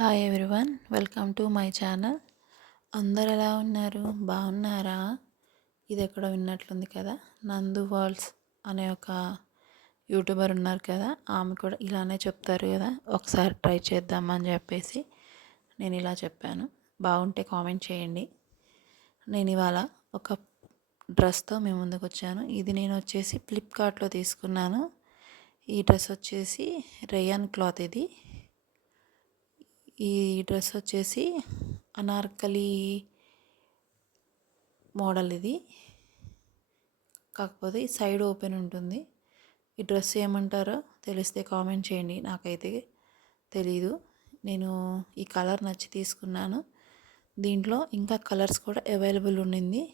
Hi everyone, welcome to my channel. అందరు ఎలా ఉన్నారు? బాగున్నారా? ఇది ఎక్కడ విన్నట్లుంది కదా. నందు వరల్డ్స్ అనే ఒక యూట్యూబర్ ఉన్నారు కదా, ఆమె కూడా ఇలానే చెప్తారు కదా, ఒకసారి ట్రై చేద్దామని చెప్పేసి నేను ఇలా చెప్పాను. బాగుంటే కామెంట్ చేయండి. నేను ఇవాళ ఒక డ్రెస్తో మీ ముందుకు వచ్చాను. ఇది నేను వచ్చేసి ఫ్లిప్కార్ట్లో తీసుకున్నాను. ఈ డ్రెస్ వచ్చేసి రేయాన్ క్లాత్. ఈ డ్రెస్ వచ్చేసి అనార్కలి మోడల్. ఇది కాకపోతే సైడ్ ఓపెన్ ఉంటుంది. ఈ డ్రెస్ ఏమంటారో తెలిస్తే కామెంట్ చేయండి. నాకైతే తెలీదు. నేను ఈ కలర్ నచ్చి తీసుకున్నాను. దీంట్లో ఇంకా కలర్స్ కూడా అవైలబుల్ ఉండింది.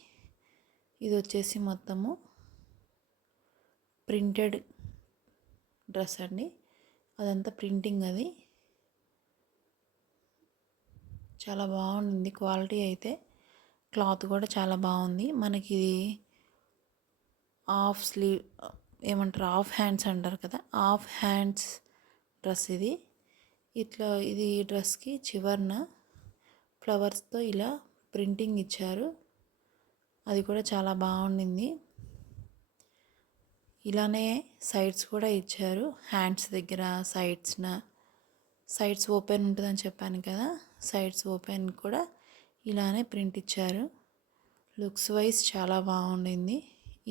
ఇది వచ్చేసి మొత్తము ప్రింటెడ్ డ్రెస్ అండి. అదంతా ప్రింటింగ్. అది చాలా బాగుంది. క్వాలిటీ అయితే క్లాత్ కూడా చాలా బాగుంది. మనకి ఇది హాఫ్ స్లీవ్ ఏమంటారు, హాఫ్ హ్యాండ్స్ అంటారు కదా, హాఫ్ హ్యాండ్స్ డ్రెస్ ఇది. ఇది డ్రెస్కి చివరన ఫ్లవర్స్తో ఇలా ప్రింటింగ్ ఇచ్చారు. అది కూడా చాలా బాగుండింది. ఇలానే సైడ్స్ కూడా ఇచ్చారు. హ్యాండ్స్ దగ్గర సైడ్స్ ఓపెన్ ఉంటుందని చెప్పాను కదా, సైడ్స్ ఓపెన్ కూడా ఇలానే ప్రింట్ ఇచ్చారు. లుక్స్ వైజ్ చాలా బాగుండింది.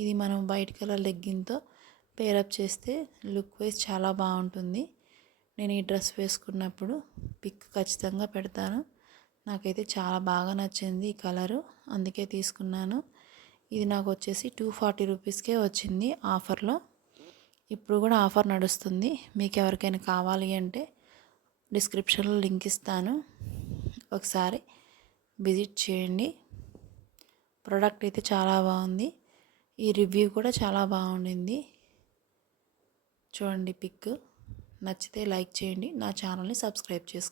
ఇది మనం వైట్ కలర్ లెగ్గిన్తో పేరప్ చేస్తే లుక్ వైజ్ చాలా బాగుంటుంది. నేను ఈ డ్రెస్ వేసుకున్నప్పుడు పిక్ ఖచ్చితంగా పెడతాను. నాకైతే చాలా బాగా నచ్చింది ఈ కలరు, అందుకే తీసుకున్నాను. ఇది నాకు వచ్చేసి 240 రూపీస్కే వచ్చింది ఆఫర్లో. ఇప్పుడు కూడా ఆఫర్ నడుస్తుంది. మీకు ఎవరికైనా కావాలి అంటే డిస్క్రిప్షన్లో లింక్ ఇస్తాను, ఒకసారి విజిట్ చేయండి. ప్రోడక్ట్ అయితే చాలా బాగుంది. ఈ రివ్యూ కూడా చాలా బాగుండింది. చూడండి పిక్. నచ్చితే లైక్ చేయండి. నా ఛానల్ని సబ్స్క్రైబ్ చేసుకోండి.